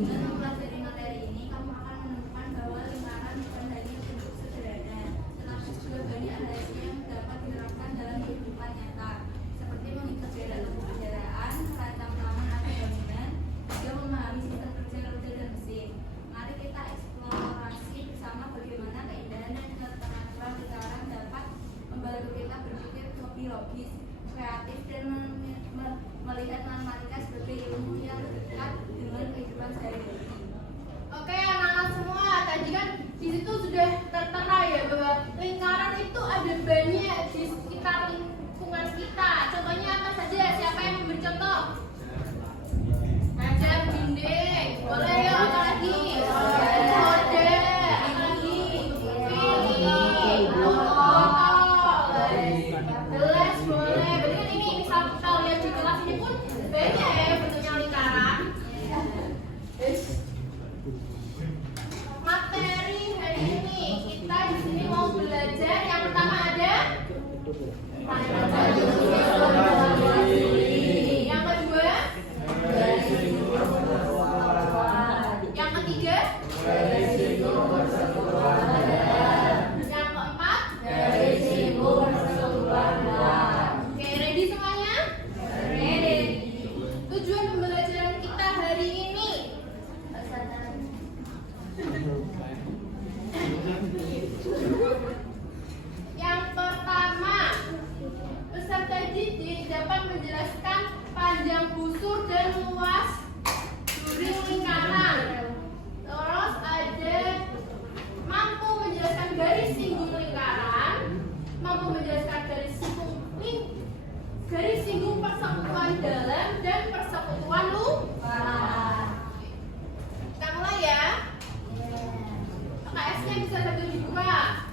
Dengan mempelajari materi ini, kamu akan menemukan bahwa lingkaran bukan hanya bentuk sederhana, tetapi juga banyak halnya yang dapat diterapkan dalam kehidupan nyata, seperti mengikat jarak tempuh kendaraan, merancang taman atau bangunan, juga memahami sistem kerja roda dan mesin. Mari kita eksplorasi bersama bagaimana keindahan dan keteraturan lingkaran dapat membantu kita berpikir lebih logis, kreatif, dan melihat matematika sebagai ilmu yang dekat dengan kehidupan sehari-hari. Oke, anak-anak semua, tadi kan di situ sudah tertera ya bahwa lingkaran itu ada banyak di sekitar lingkungan kita. Contohnya apa saja? Siapa yang memberi contoh? Kaca, dinding, boleh ya, apa lagi? Roda, apa lagi? Piring, botol, gelas, boleh. Berarti kan ini misal kita lihat di kelas ini pun banyak ya bentuknya lingkaran. Materi hari ini kita di sini mau belajar yang pertama ada yang kedua, yang ketiga, yang keempat. Oke, ready semuanya? Ready. Tujuan pembelajaran kita hari ini yang pertama, peserta didik dapat menjelaskan panjang busur dan luas duri lingkaran. Terus ada mampu menjelaskan garis singgung lingkaran, mampu menjelaskan garis singgung persekutuan dalam dan persekutuan luar. Kita mulai ya. KS-nya bisa sambil dibuka.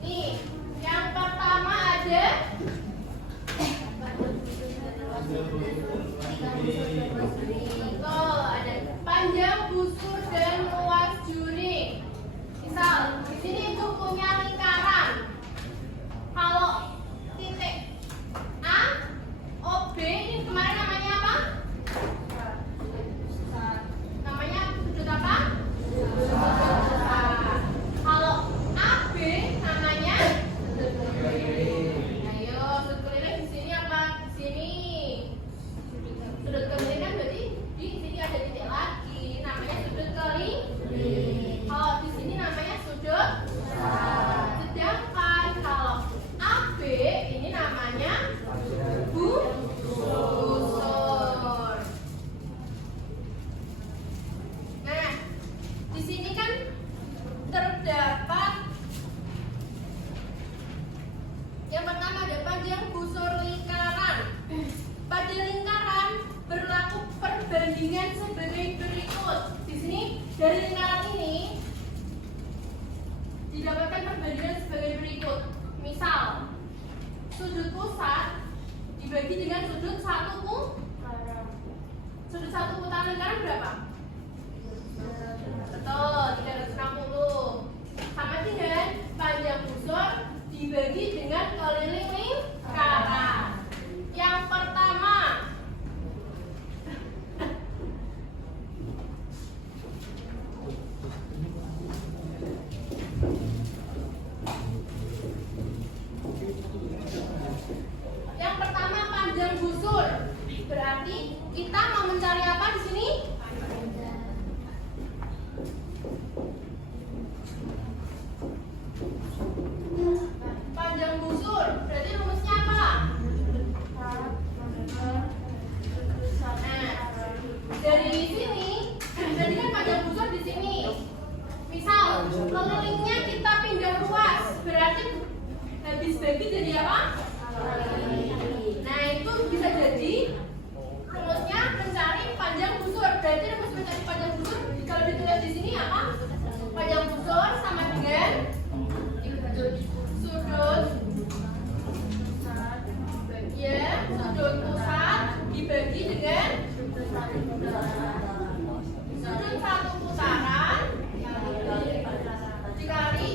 Nih, yang pertama ada betul, ada panjang busur dan luas juri. Misal, di sini ibu punya lingkaran. Kalau titik A, OB ini kemarin namanya apa? Namanya sudut apa? Kalau AB namanya sudut keliling. Ayo, sudut keliling di sini apa? Di sini. Sudut keliling kan berarti di sini ada titik lagi, namanya sudut keliling. Kalau di sini namanya sudut. Sedangkan kalau AB ini namanya busur. Nah, di sini kan terdapat yang pertama ada panjang busur lingkaran. Pada lingkaran berlaku perbandingan sebagai berikut. Di sini dari lingkaran ini didapatkan perbandingan sebagai berikut. Misal, sudut pusat dibagi dengan sudut satu putaran. Sudut satu putaran lingkaran berapa? Betul, 360. Sama dengan panjang busur dibagi dengan keliling lingkaran. Yang pertama, panjang busur. Berarti kita mau mencari apa di sini? Panjang busur. Berarti rumusnya apa? Nah, dari sini, jadi kan panjang busur di sini. Misal, kelilingnya kita pindah ruas, berarti habis bagi jadi apa? Nah, itu bisa jadi rumusnya mencari panjang busur. Berarti rumus mencari panjang busur kalau ditulis di sini apa? Panjang busur sama dengan sudut sudut pusat dibagi dengan sudut satu putaran dikali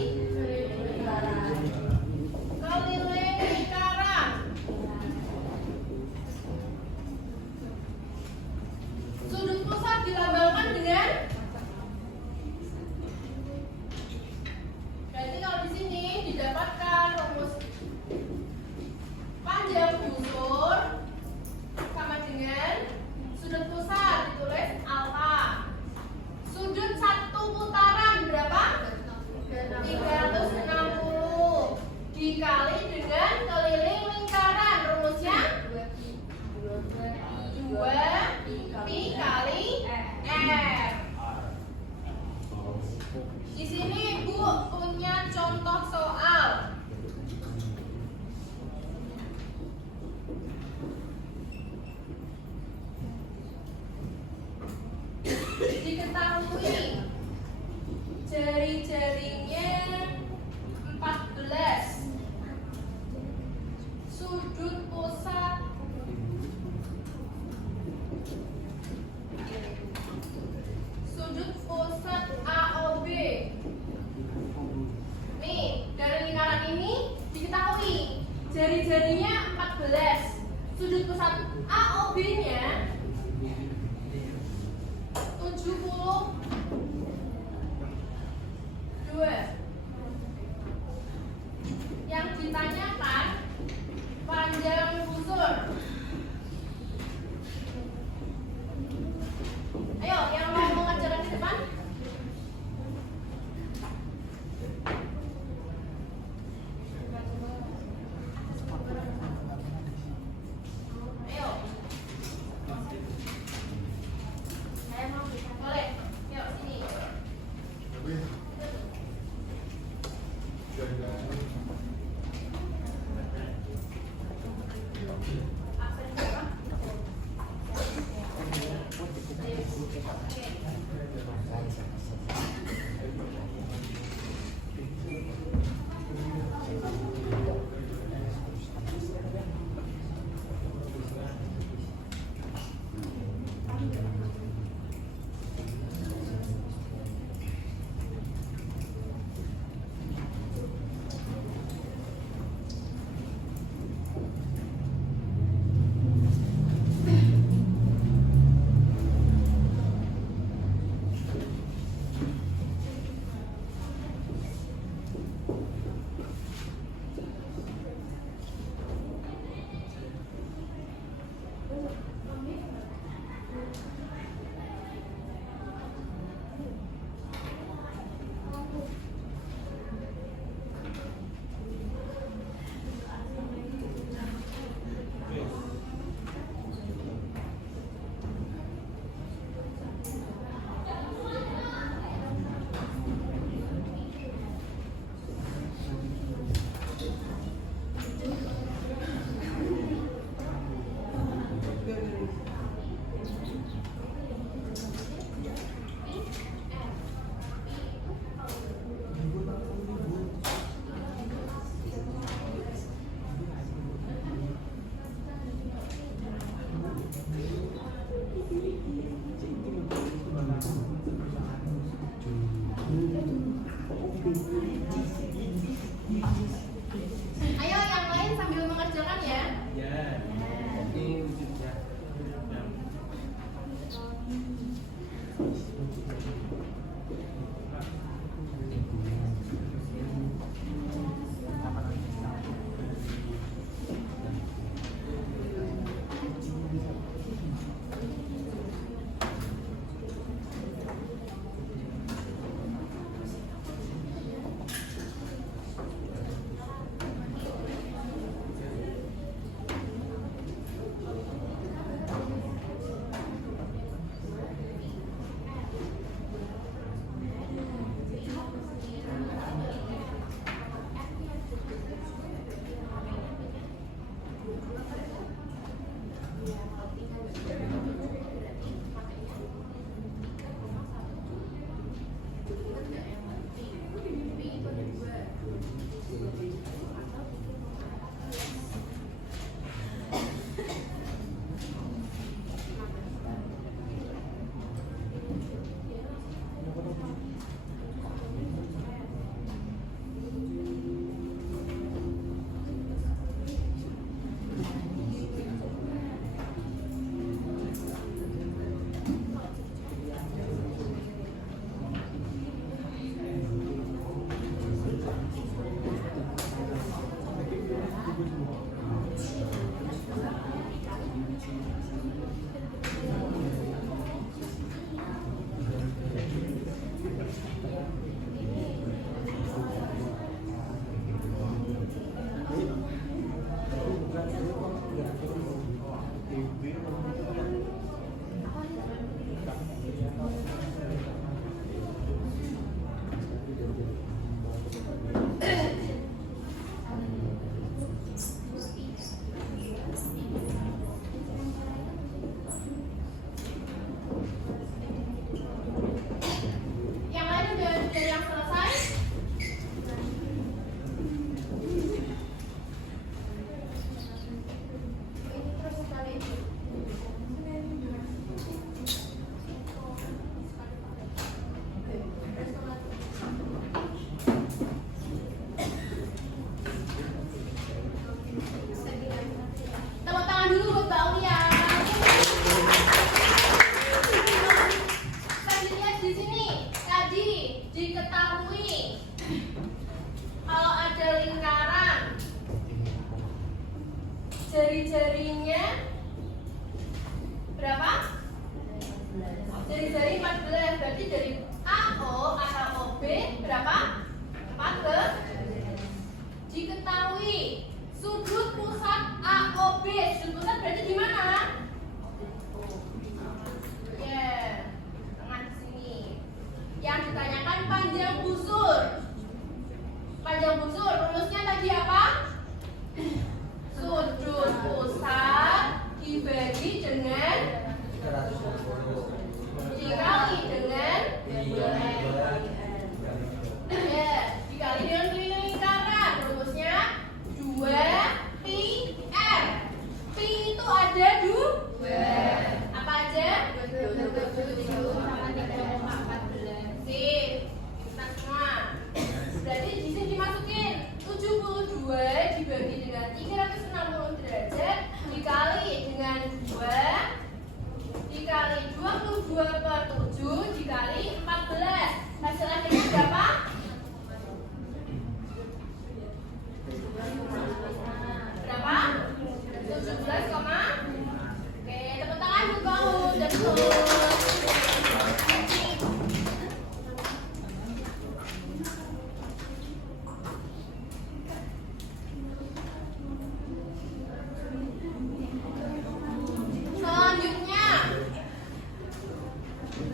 Diketahui jari-jarinya 14, sudut pusat AOB. Nih, dari lingkaran ini diketahui jari-jarinya 14, sudut pusat AOB-nya 72. Yang ditanyakan panjang busur. Ayo, yang mau mengajarkan di depan. Ayo. Boleh. Yuk, sini. Absen berapa? Ayo yang lain sambil mengerjakan ya. dari AO atau OB berapa? 14. Diketahui sudut pusat AOB. Sudut pusat berarti di mana? Ya, tengah di sini. Yang ditanyakan panjang busur. Panjang busur rumusnya tadi apa? Sudut pusat dibagi dengan dikali dengan dikali dengan keliling lingkaran. Rumusnya 2πr. Pi itu ada 2. Apa aja? 27 sama 3,14. Sip. Kita semua. Berarti di sini dimasukin 72 dibagi dengan 360 derajat dikali dengan 2 dikali 22/7 dikali 14. Hasil akhirnya berapa? Berapa? 17, oke, tepuk tangan buat kamu. Betul. Selanjutnya,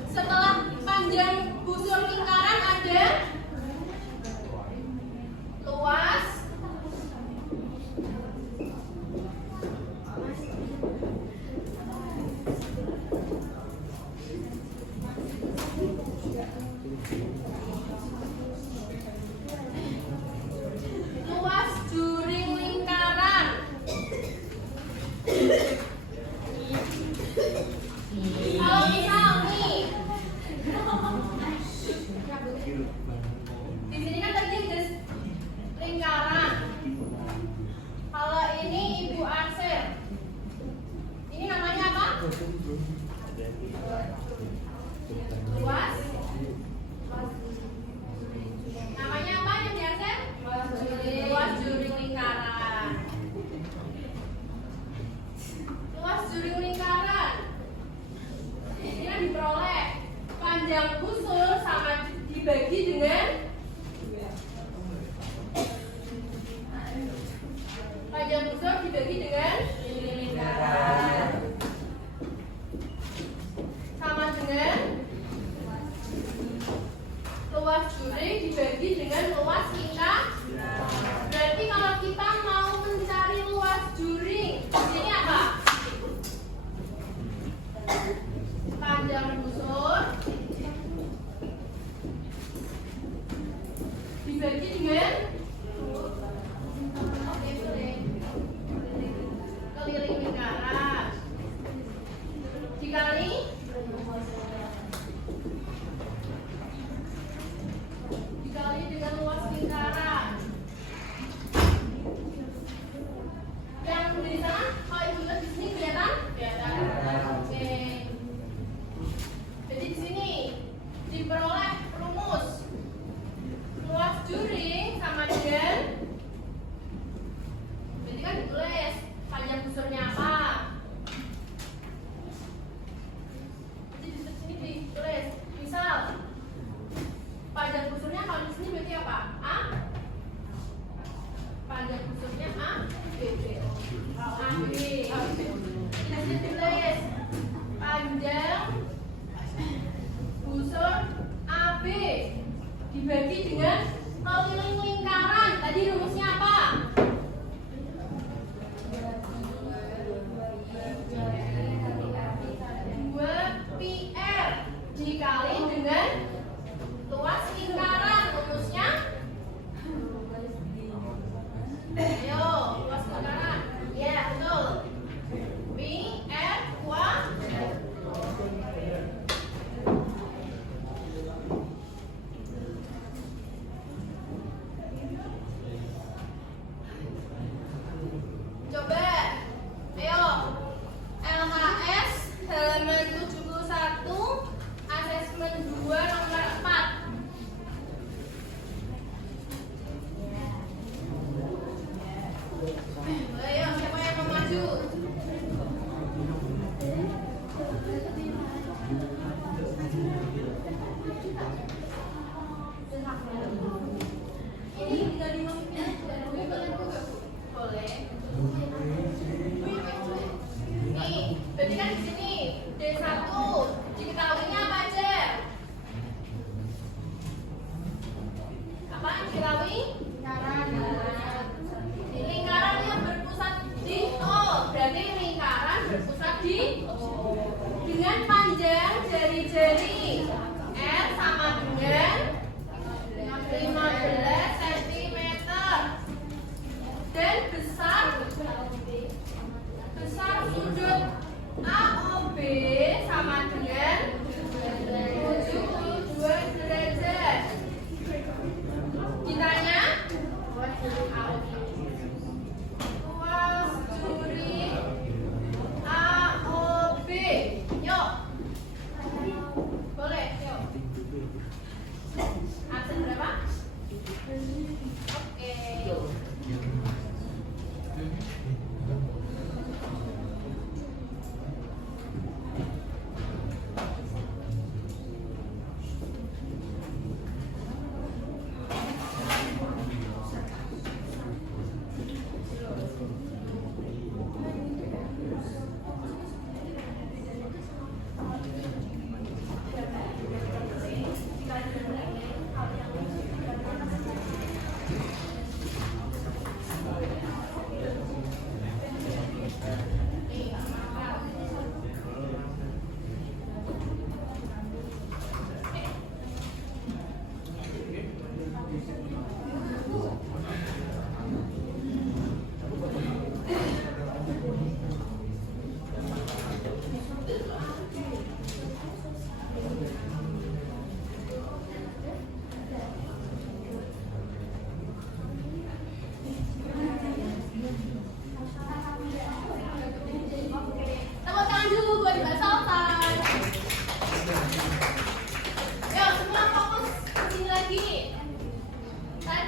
setelah panjang busur lingkaran ada luas juring lingkaran. Kalau misal nih, di sini kan tadi ada lingkaran. Kalau ini Ibu Arsir, ini namanya apa? Luas. Namanya apa yang di Arsir? Luas juring lingkaran. Luas juring lingkaran. Ini kan diperoleh panjang busur sama dibagi dengan panjang busur dibagi dengan lingkaran sama dengan luas juring dibagi dengan luas lingkaran. Berarti kalau kita mau mencari luas juring, ini apa? Panjang busur dibagi dengan keliling lingkaran dikali dengan luas lingkaran. Yang di sana, kalau ibu lihat di sini kelihatan? Oke. Jadi di sini diperoleh rumus luas juring sama dengan, jadi kan ditulis panjang busurnya apa. Jadi di sini ditulis, misal panjang busurnya kalau di sini berarti apa? A. Panjang busurnya A, B, B. Di sini ditulis panjang busur AB dibagi dengan keliling lingkaran. Tadi rumusnya apa? 2πr dikali dengan luas lingkaran. Rumusnya? Ayo, luas lingkaran. Ya, betul. PR kuat. Coba, ayo, LHS halaman 71, asesmen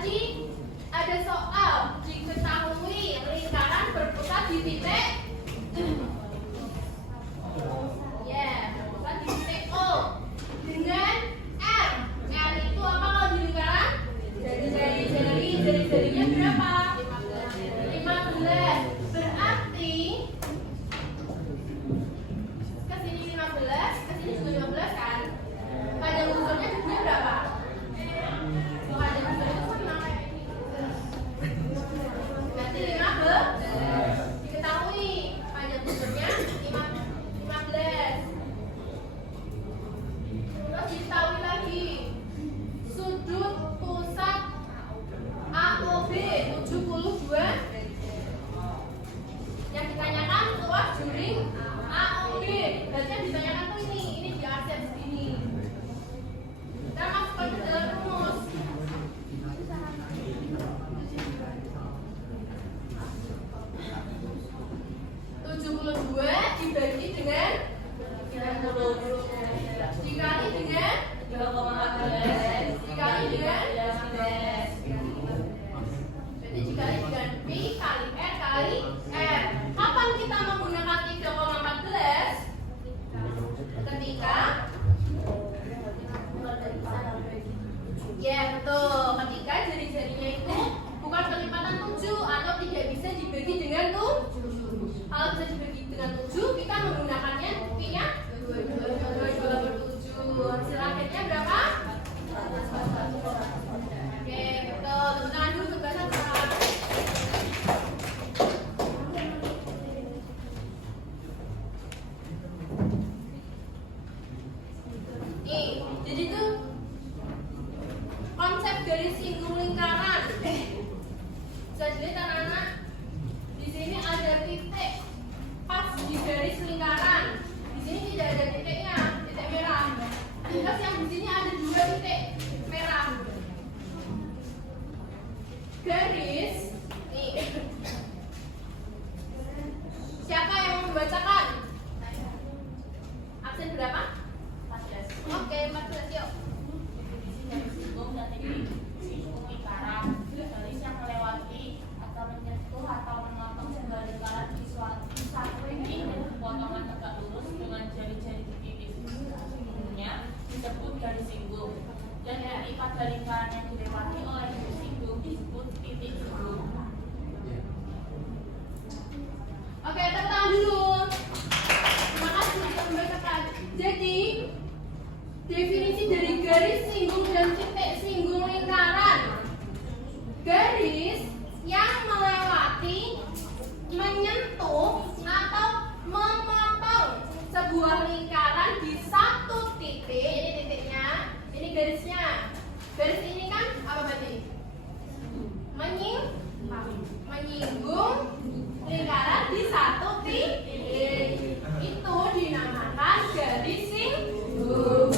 Tadi ada soal diketahui lingkaran berpusat di titik berpusat di titik O dengan R. R itu apa kalau di lingkaran? Jari-jarinya berapa? 15. Berarti kesini 15, kesini juga 15 kan? Panjang lungsurnya jadinya berapa? Panjang lungsurnya itu sama kayak ini. Berarti 15. Diketahui panjang lungsurnya 15. Terus diketahui lagi sudut pusat AOB 72. Yang ditanyakan luas juring AOB. Berarti yang ditanyakan tuh ini di aset segini. Kita masukkan ke dalam rumus. dua dibagi dengan 30 dikali dengan 2,14 dikali dengan 12. Jadi dikali dengan P kali R kali R. Kapan kita menggunakan 3,14? Ketika betul, ketika jari-jarinya itu bukan kelipatan 7 atau tidak bisa dibagi dengan 7. Kalau bisa dibagi dengan 7, kita menggunakannya P-nya 22/7. Hasil akhirnya berapa? Oke, betul. Tepuk tangan dulu untuk bahasa Arab. Nih, jadi tuh konsep garis singgung lingkaran. Bisa dilihat anak-anak. Di sini ada titik pas di garis lingkaran. Di sini tidak ada titiknya, titik merah. Terus yang di sini ada 2 titik merah. Garis nih. Siapa yang membacakan? Absen berapa? 14. Oke, 14 yuk. Garis yang melewati atau menyentuh atau memotong sebuah lingkaran di satu ini potongan tegak lurus dengan jari-jari di titik singgungnya disebut garis singgung, dan titik pada lingkaran yang dilewati oleh garis singgung disebut titik singgung. Oke, tepuk tangan dulu. Terima kasih sudah membacakan. Jadi, definisi dari garis singgung dan titik singgung lingkaran. Garis yang melewati, menyentuh, atau memotong sebuah lingkaran di satu titik. Ini titiknya, ini garisnya. Garis ini kan apa berarti? Menyinggung lingkaran di satu titik. Itu dinamakan garis singgung.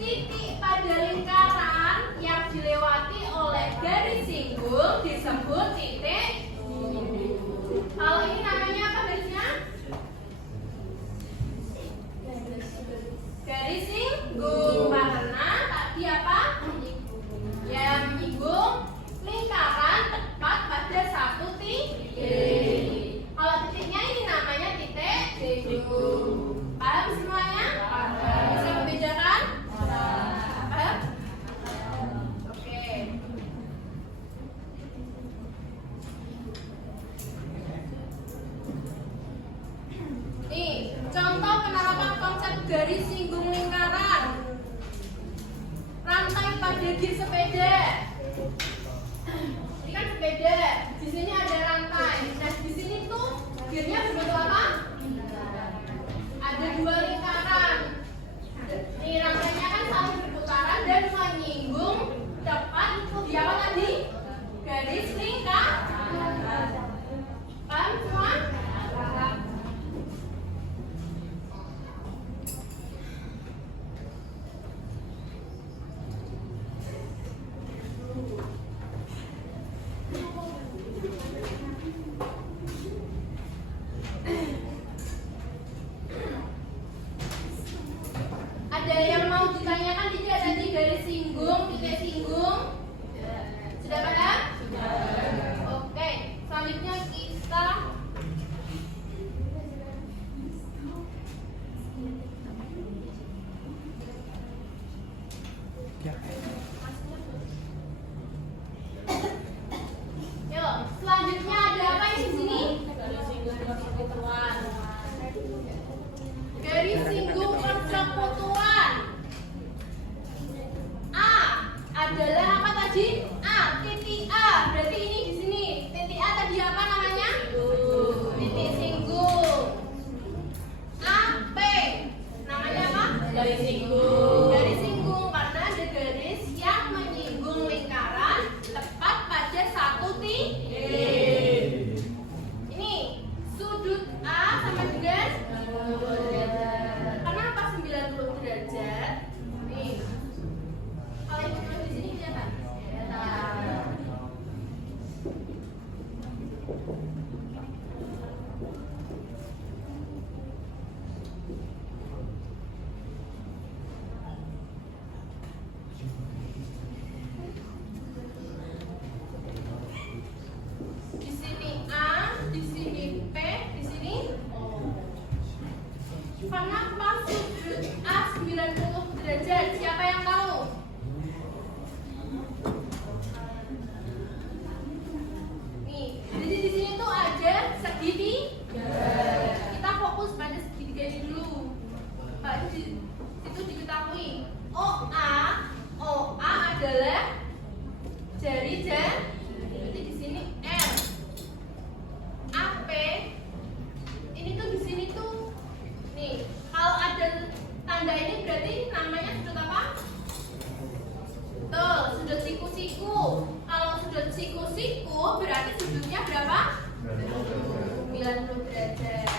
Titik pada lingkaran yang dilewati oleh garis singgung disebut titik. Kalau ini namanya apa garisnya? Garis singgung. Karena tadi apa? Ya, menyinggung lingkaran tepat pada satu titik. Kalau titiknya ini namanya titik singgung. Paham semuanya? Bisa membedakan? Paham? Oke. Nih, contoh penerapan konsep garis singgung lingkaran. Rantai pada gear sepeda. Ini kan sepeda. Di sini ada rantai. Nah, di sini tuh gearnya berbentuk apa? Ada 2 lingkaran. Nih, rantainya kan saling berputaran dan menyinggung tepat di apa tadi? Garis lingkaran. Paham semua? Ada yang mau ditanyakan tidak tadi garis singgung, titik singgung? Dari singgung. Dari singgung karena ada garis yang menyinggung lingkaran tepat pada satu titik. Ini sudut A sama dengan kenapa 90 derajat? Nih. Kalau ibu tulis di sini kelihatan? Di sini A, di sini P, di sini O. Kenapa sudut A 90 derajat? Siapa yang tahu? Nih, jadi di sini tuh ada segitiga. Kita fokus pada segitiga ini dulu. Pak, di situ diketahui OA adalah jari jari. Berarti di sini R. AP ini tuh di sini tuh nih. Kalau ada tanda ini berarti namanya sudut apa? Tuh, sudut siku-siku. Kalau sudut siku-siku berarti sudutnya berapa? 90 derajat.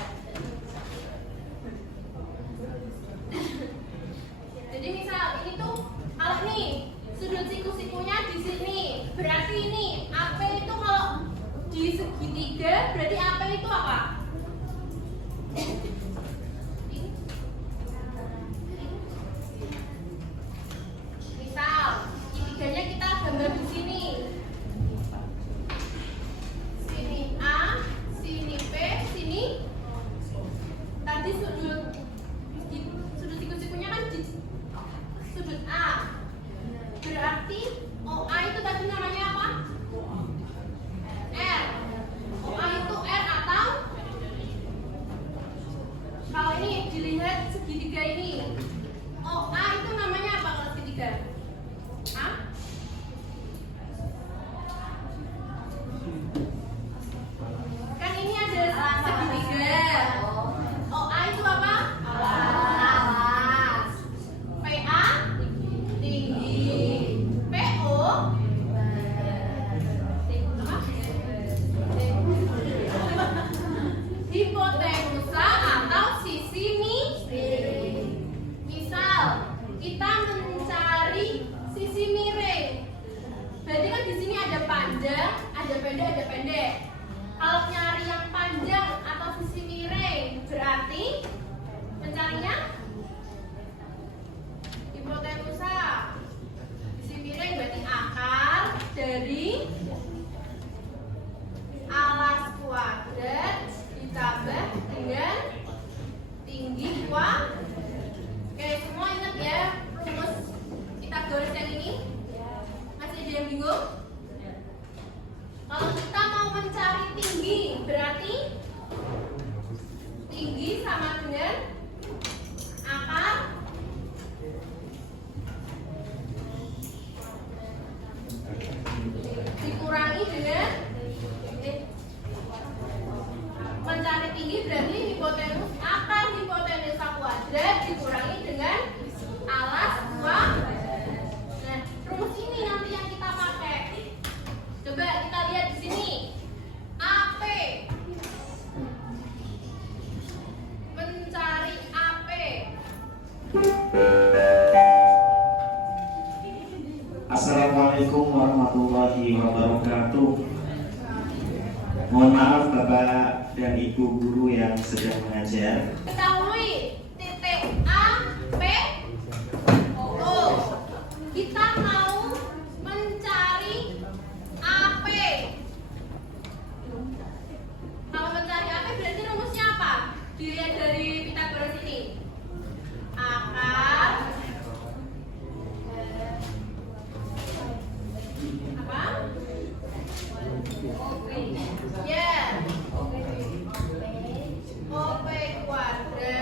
Jadi misal ini tuh kalau nih sudut siku-sikunya di sini, berarti ini AP itu kalau di segitiga berarti AP itu apa? Misal segitiganya kita gambar di sini. Sini A, sini B, sini tadi sudut siku-sikunya kan di sudut A. Berarti OA itu tadi namanya apa? R. OA itu R atau kalau ini dilihat segitiga ini OA itu namanya apa kalau segitiga? Hah? Kan ini ada segitiga. OA itu apa? Alas. PA tinggi. PO hipotenusa atau sisi misal kita mencari sisi miring. Berarti kan di sini ada panjang, ada pendek, ada pendek. Kalau nyari yang panjang atau sisi miring, berarti mencarinya hipotenusa. Sisi miring berarti akar dari alas kuadrat ditambah dengan tinggi kuadrat. Oke, semua ingat ya rumus Pythagoras yang ini? Masih ada yang bingung? Kalau kita mau mencari tinggi, berarti tinggi sama dengan akar dikurangi dengan mencari tinggi berarti hipotenus akar hipotenusa kuadrat dikurangi dengan alas kuadrat. Nah, rumus ini nanti yang kita pakai. Coba kita lihat di sini. AP mencari AP. Assalamualaikum warahmatullahi wabarakatuh. Mohon maaf Bapak dan Ibu guru yang sedang mengajar. Ketahui titik A, P, O. Kita mau mencari AP. Kalau mencari AP berarti rumusnya apa? Dilihat dari Pythagoras ini. Akar apa? Ya. OP kuadrat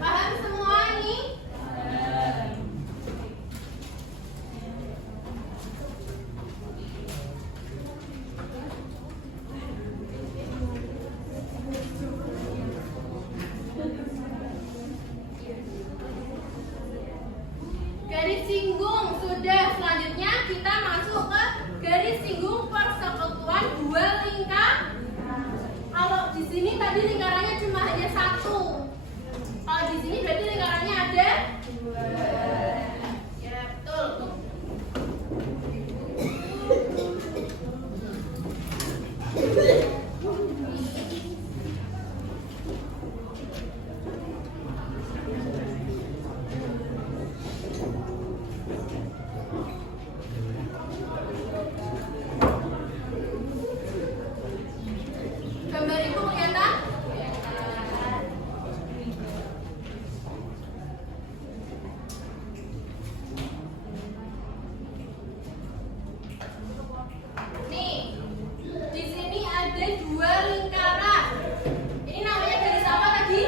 Paham semua ini? Garis singgung sudah. Selanjutnya kita masuk ke garis singgung persekutuan dua lingkaran. Kalau di sini tadi lingkarannya cuma hanya satu. Kalau di sini berarti lingkarannya ada dua. Ya betul. Gambar itu kelihatan? Nih, di sini ada dua lingkaran. Ini namanya garis apa tadi?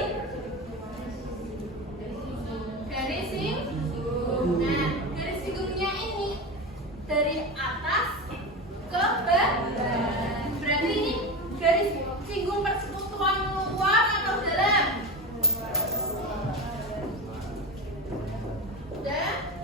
Garis singgung. Nah, garis singgungnya ini dari atas ke bawah. Berarti ini garis singgung persekutuan luar atau dalam? Dalam.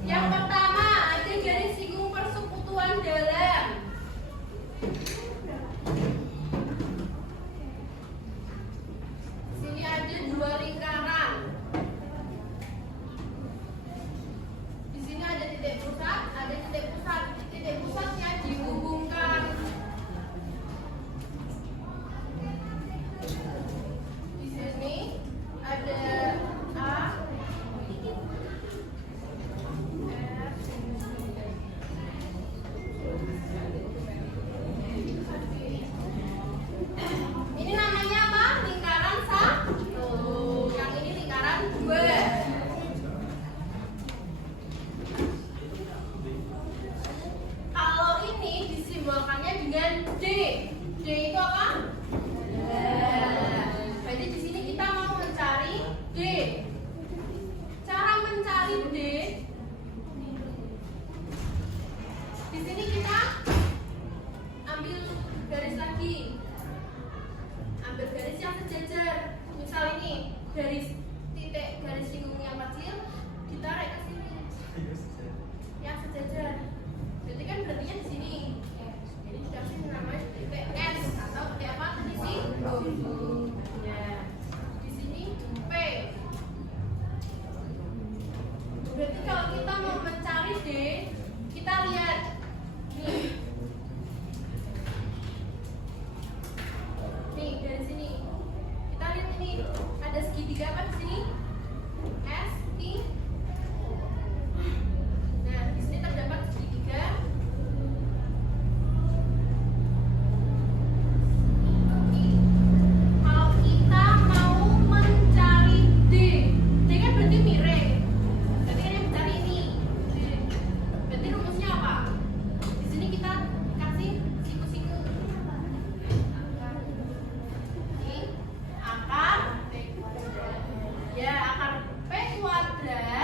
Yang pertama ada garis singgung persekutuan dalam. Sini ada dua lingkaran. Di sini ada titik pusat, ada titik pusat. Titik pusatnya dihubungkan. Di sini ada A, ini namanya apa? Lingkaran satu. Yang ini lingkaran dua. Kalau ini disimbolkannya dengan D. D itu apa? Berarti di sini kita mau mencari D. Cara mencari D, di sini kita ambil garis lagi. Ambil garis yang sejajar. Misal ini garis titik garis singgung yang kecil ditarik ke sini. Yang sejajar. Jadi kan berartinya di sini. Ini dikasih namanya titik S atau titik apa tadi singgung. Ya. Di sini P. Berarti kalau kita mau mencari D, kita lihat nih. Nih dari sini. Kita lihat ini ada segitiga apa di sini? S, I. Nah, di sini terdapat segitiga. Kalau kita mau mencari D, D kan berarti miring. Berarti kan yang mencari ini. D. Berarti rumusnya apa? Di sini kita kasih siku-siku. Ini akar, ya akar P kuadrat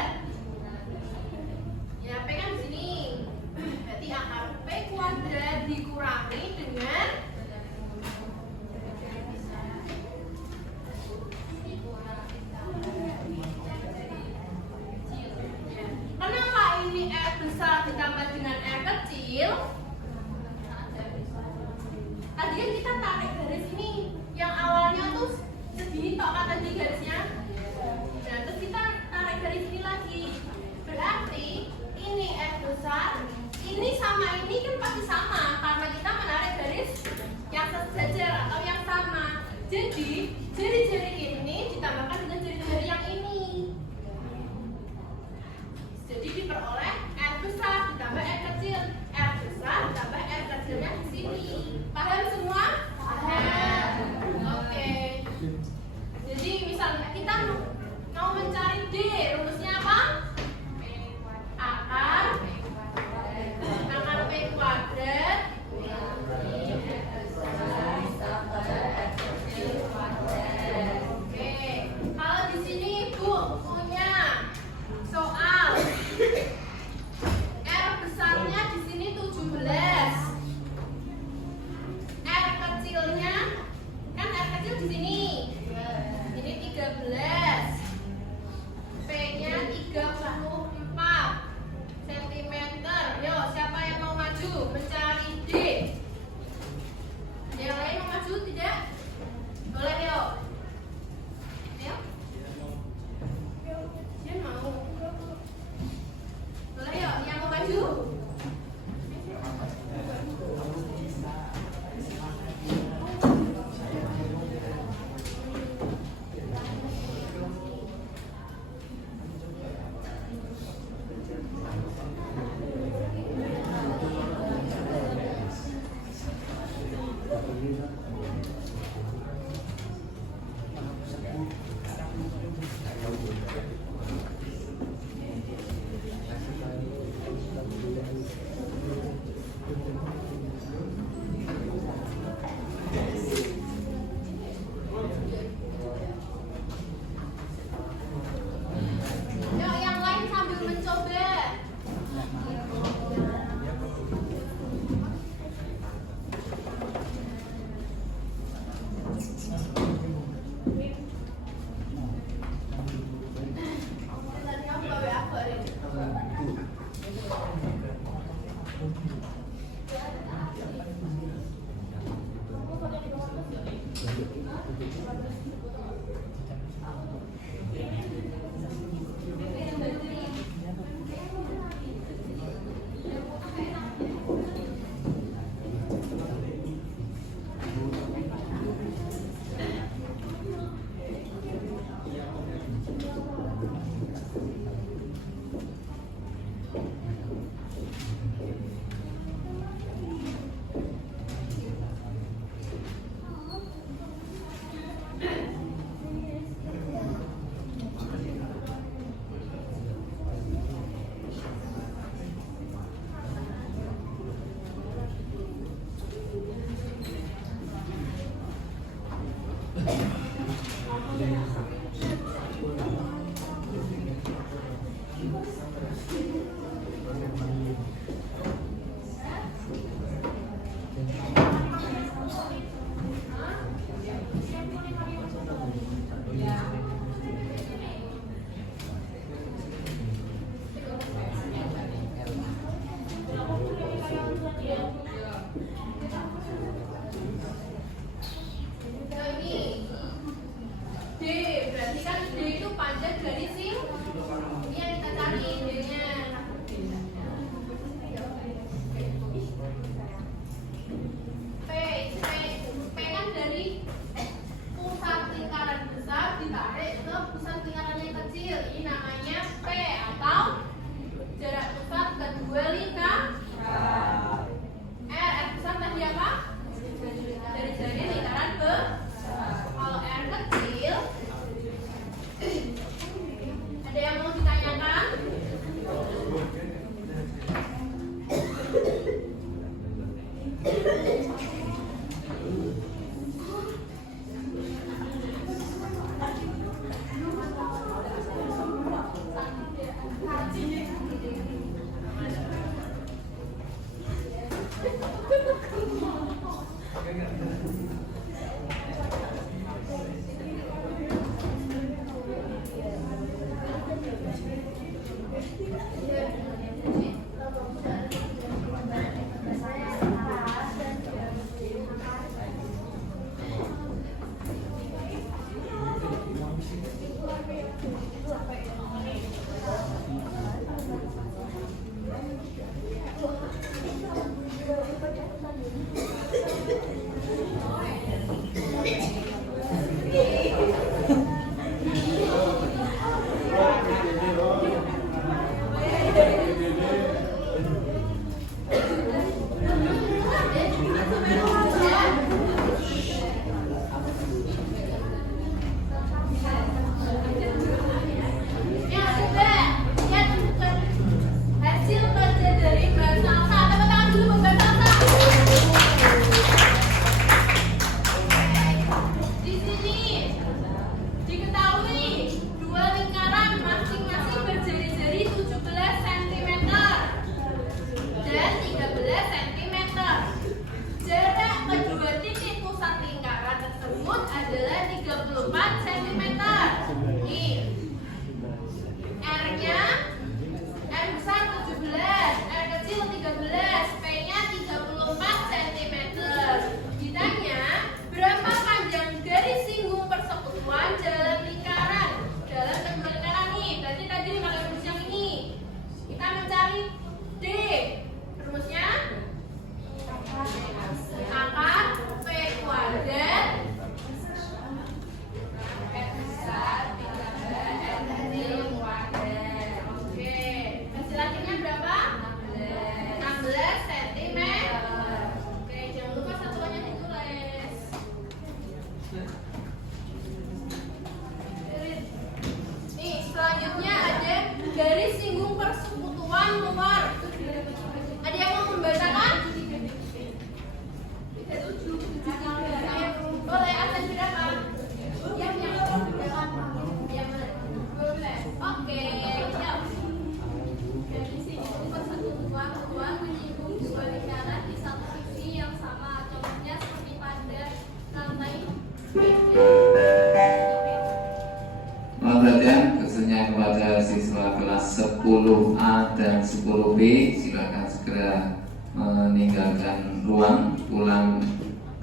10A dan 10B silakan segera meninggalkan ruang, pulang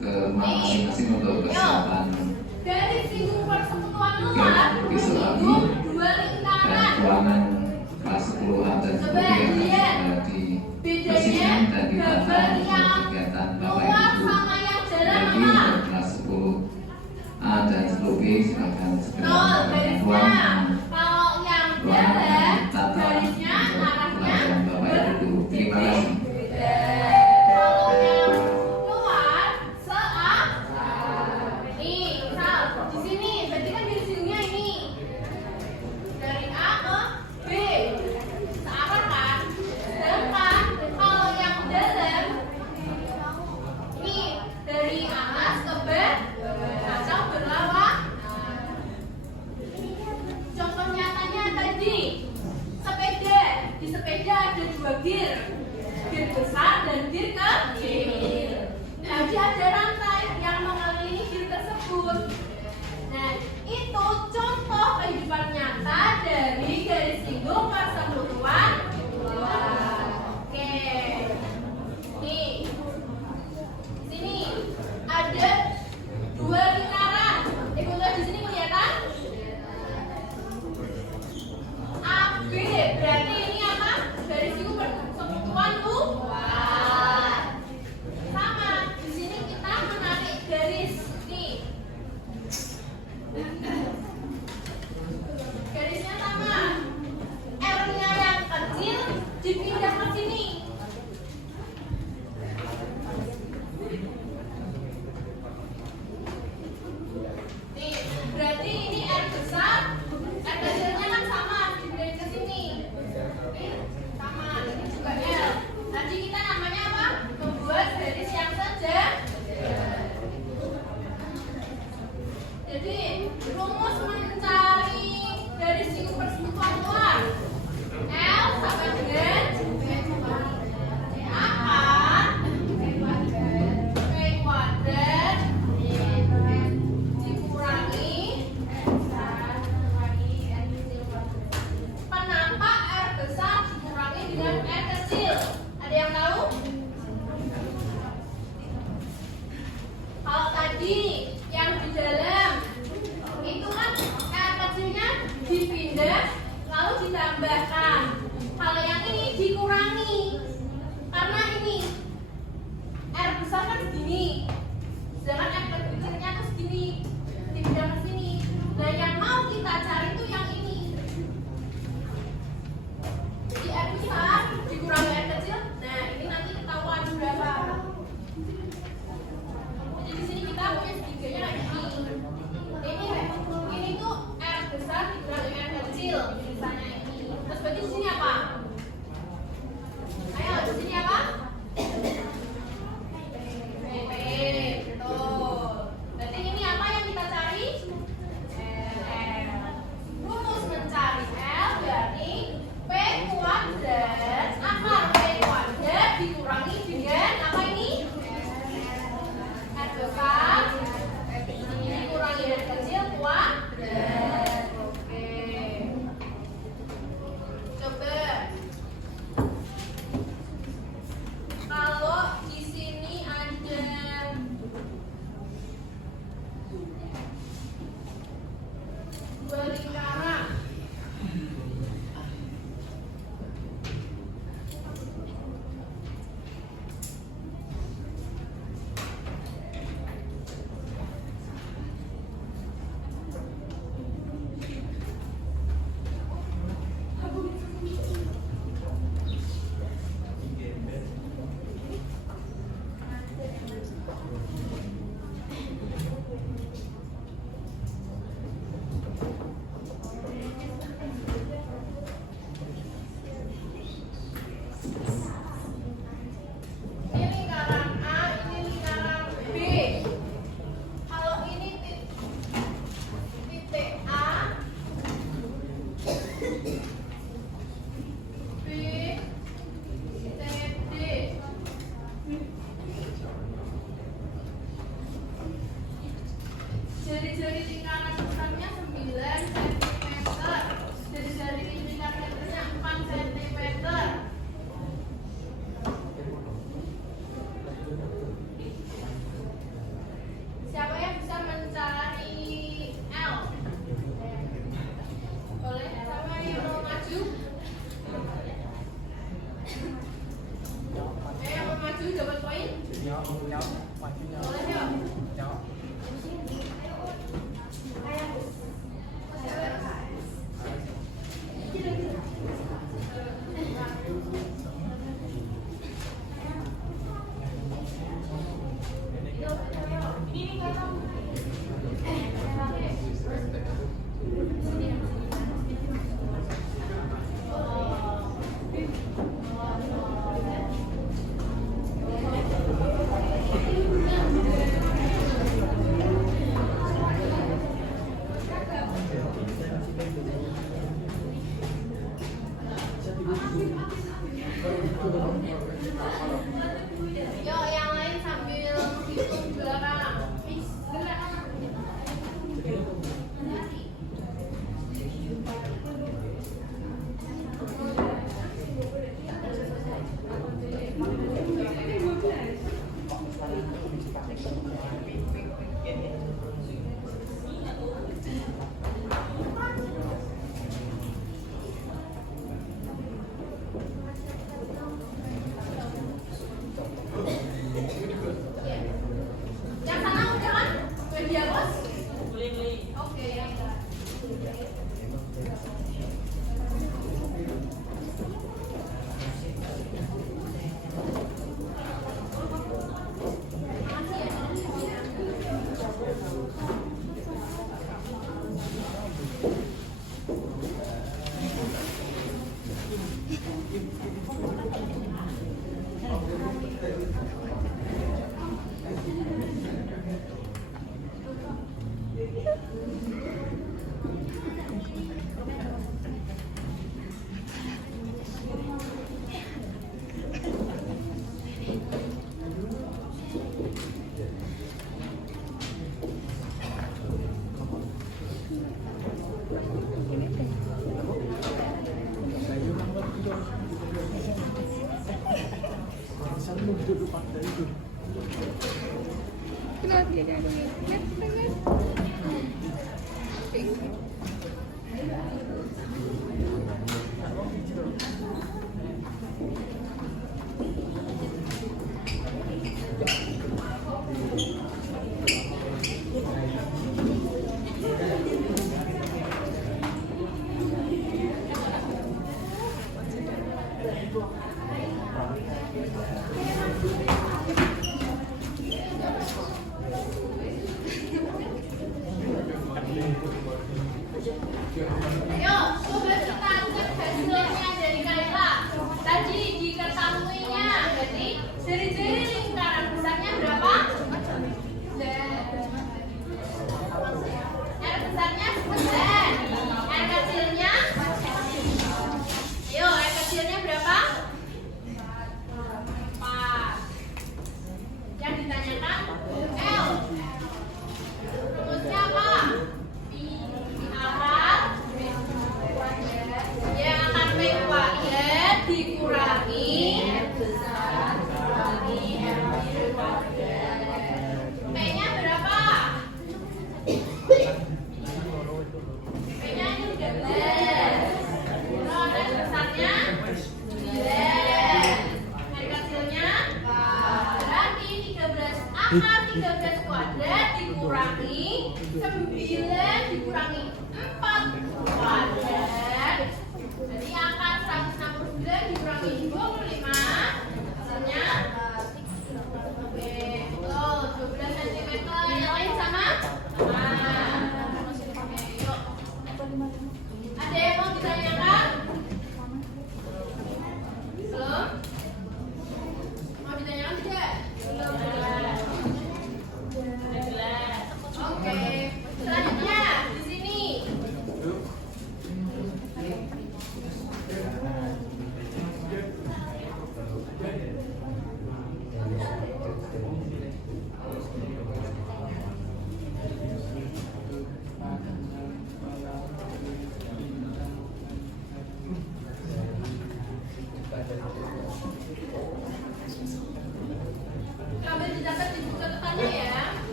ke rumah masing-masing untuk persiapan 10A dan 10B akan segera dibersihkan dan ditata untuk kegiatan Bapak luar Ibu. sama yang jalan Jadi mana? untuk kelas 10A dan 10B silakan segera Nol meninggalkan garisnya. ruangan. Kalau yang Ruangan akan jalan ditata garisnya untuk arahnya pelajaran Bapak Ibu. Terima kasih. kalau yang luar nih misal di sini berarti kan garis hidungnya ini dari A ke B searah kan. Sedangkan kalau yang dalam ini dari atas ke B atau berlawanan. Contoh nyatanya tadi sepeda, di sepeda ada 2 gear besar dan gear kecil. Jadi ada rantai yang mengelilingi gear tersebut. Nah, itu contoh kehidupan nyata dari garis lingkup persekutuan luar. Oke. Nih. Sini ada 2 lingkaran. Lihat di sini kelihatan? AB berarti ini apa? Garis lingkup persekutuan luar. Sama. Di sini kita menarik garis nih. Garisnya sama. R-nya yang kecil dipindah ke sini. Nih, berarti ini R besar, R kecilnya kan sama, dipindah ke sini. Nih, sama, ini juga L. Tadi kita namanya apa? Membuat garis yang sejajar. Jadi, rumus mencari garis lingkup persekutuan luar. L sama dengan akan P kuadrat dikurangi penampak R besar dikurangi dengan R kecil. Ada yang tahu? Kalau tadi yang di dalam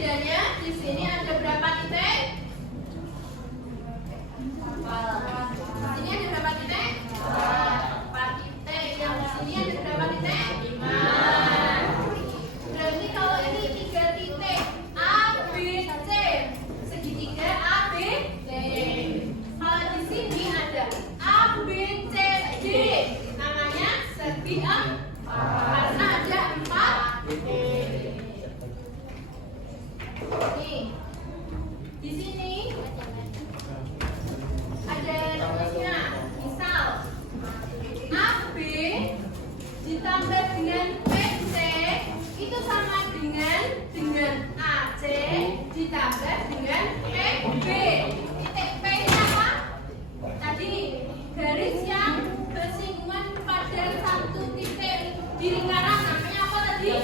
Bedanya di sini ada berapa titik? Di sini ada berapa titik? 4 titik. Yang di sini ada berapa titik? 5. Berarti kalau ini 3 titik A, B, C, segitiga A, B, C. Kalau di sini ada A, B, C, D, namanya segi A, karena ada 4 titik. Nih, di sini ada rumusnya. Misal AB ditambah dengan PC itu sama dengan AC ditambah dengan PB. Titik P-nya apa? Tadi garis yang bersinggungan pada satu titik di lingkaran namanya apa tadi?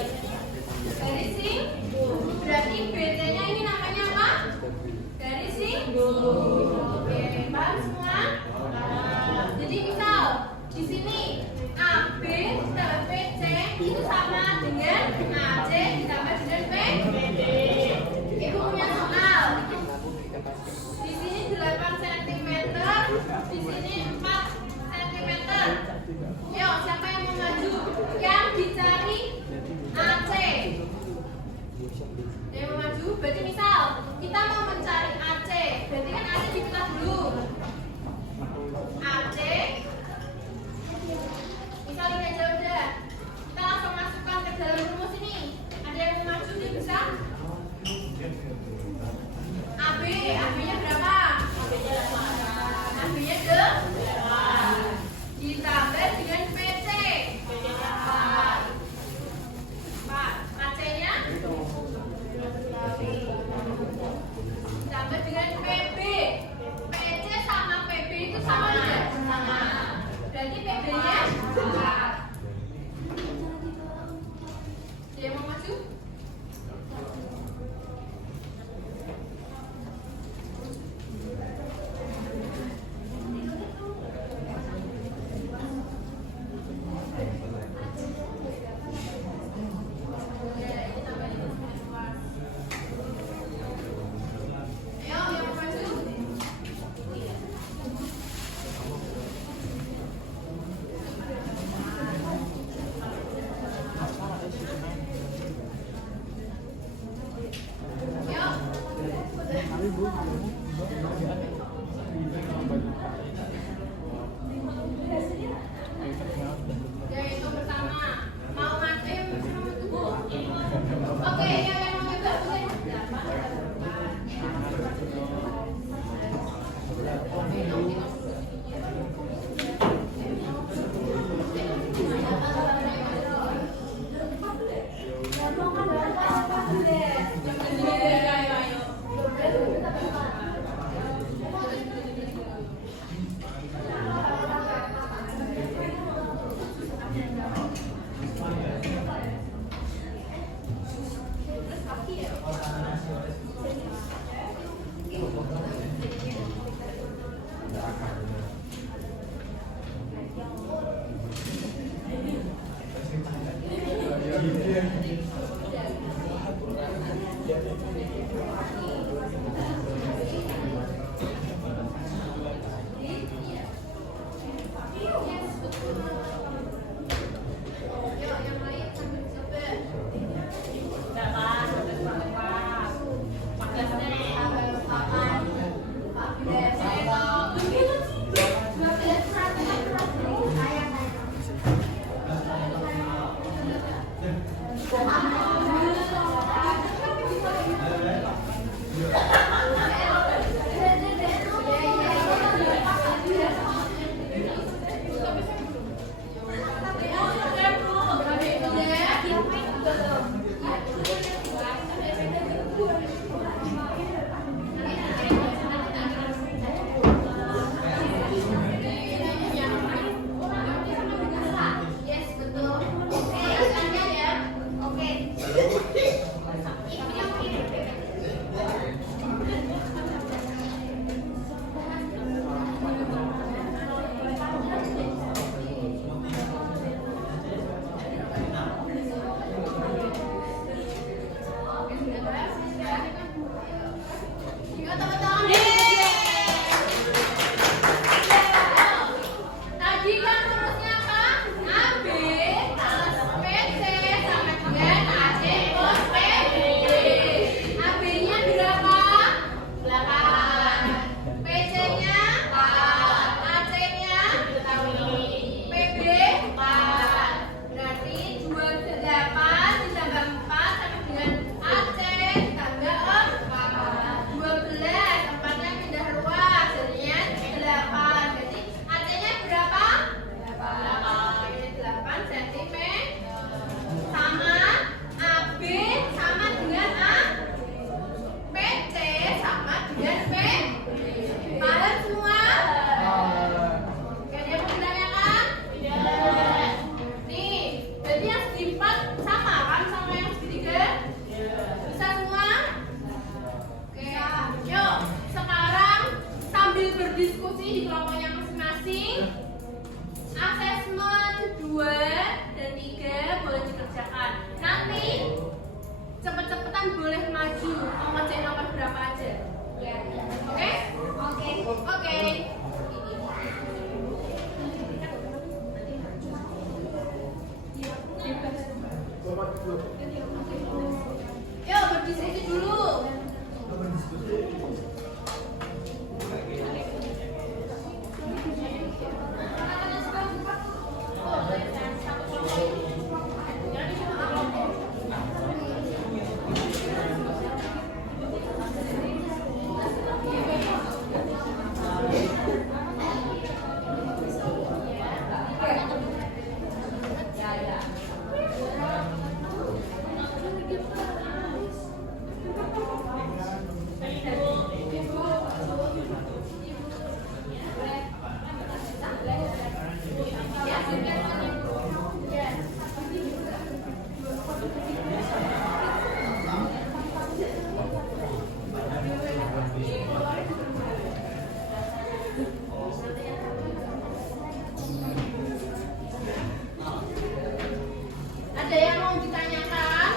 Garis singgung. Berarti BT-nya ini namanya apa? Garis singgung. Oke, paham semua? Jadi misal di sini AB ditambah PC itu sama dengan AC ditambah dengan PB. Ibu punya soal. Di sini 8 cm, di sini 4 cm. Yuk, siapa yang mau maju? Yang dicari AC. Yang mau maju, berarti misal kita mau mencari AC, berarti kan AC dibuka dulu. AC, misal ini aja udah, kita langsung masukkan ke dalam rumus ini. Ada yang mau maju, dia bisa? AB, AB-nya berapa? AB-nya 8. Ditambah dengan PC. 4. AC-nya? Ditambah dengan PB. PC sama PB itu sama tidak? Sama. Berarti PB-nya 4. Dia mau maju? Ya, itu pertama. Mau mati, tunggu. Oke, yang mau nyoba diskusi di kelompoknya masing-masing. Asesmen 2 dan 3 boleh dikerjakan. Nanti cepet-cepetan boleh maju, mau ngerjain nomor berapa aja. Oke? Oke. Yuk berdiskusi dulu. Ada yang mau ditanyakan?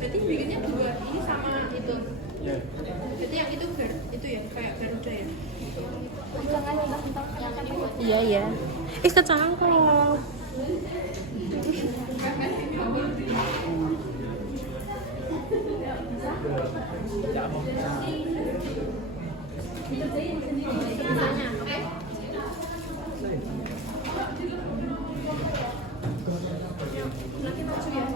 Berarti bikinnya dua ini sama itu. Berarti yang itu ya kayak Garuda ya. Iya. Kecangkok. Tanya, oke? Lagi maju ya.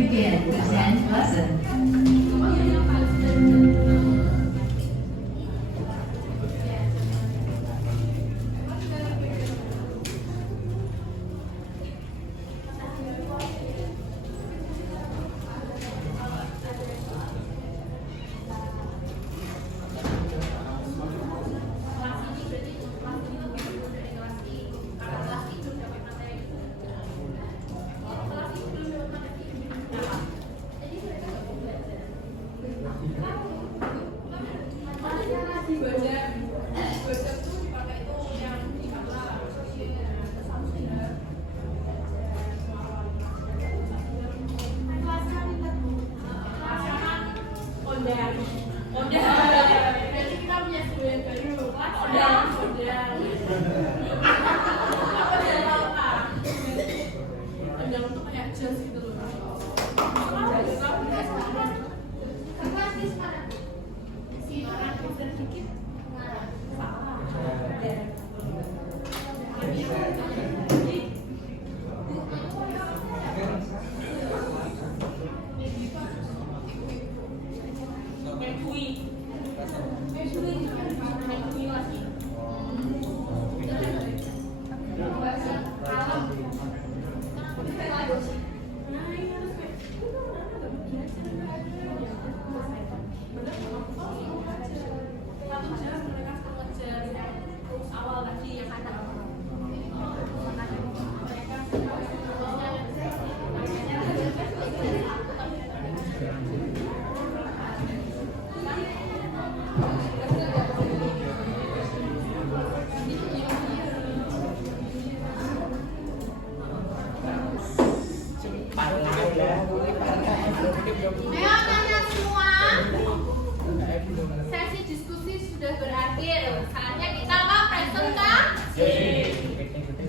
begin the 10th lesson. Berarti kita punya student baru. Ondang tuh kayak jas gitu loh. Ayo kalian semua, sesi diskusi sudah berakhir. Saatnya kita mau presentasi.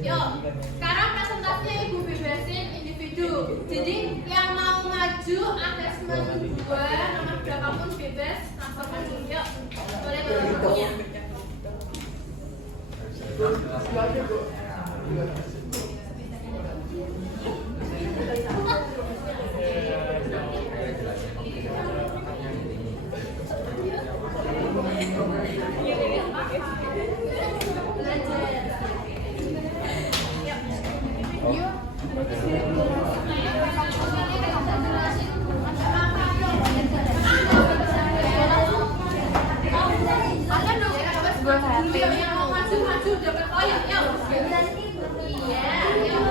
Yuk, sekarang presentasinya Ibu bebasin individu. Jadi yang mau maju attachment 2 nomor berapapun bebas langsung maju. Yuk, boleh bawa bukunya. Yang mau maju dapat poin. Yuk. Iya, yuk.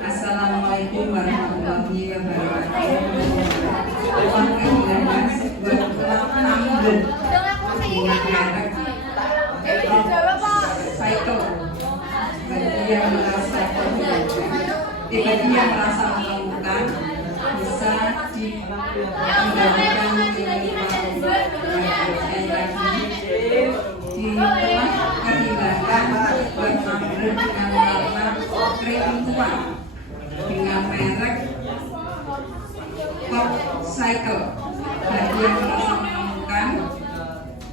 Assalamualaikum warahmatullahi wabarakatuh. Bagi yang merasa menemukan bisa dikembalikan di telah kehilangan bermamret dengan warna krem tua dengan merek Pop Cycle. Bagi yang merasa menemukan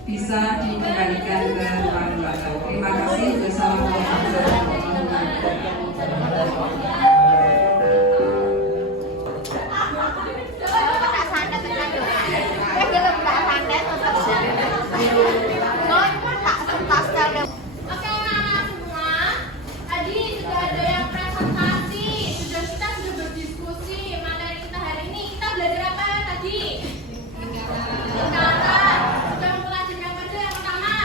bisa dikembalikan ke ruang belakang. Terima kasih. Wassalamualaikum warahmatullahi wabarakatuh. Oke anak-anak semua, tadi sudah ada yang presentasi, kita sudah berdiskusi materi kita hari ini. Kita belajar apa ya tadi? Lingkaran. Sudah mempelajari apa aja yang pertama?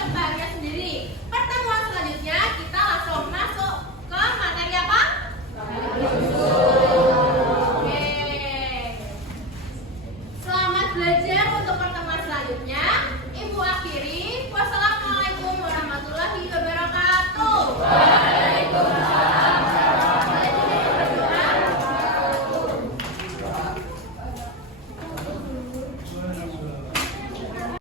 penciptaannya sendiri. Pertemuan selanjutnya kita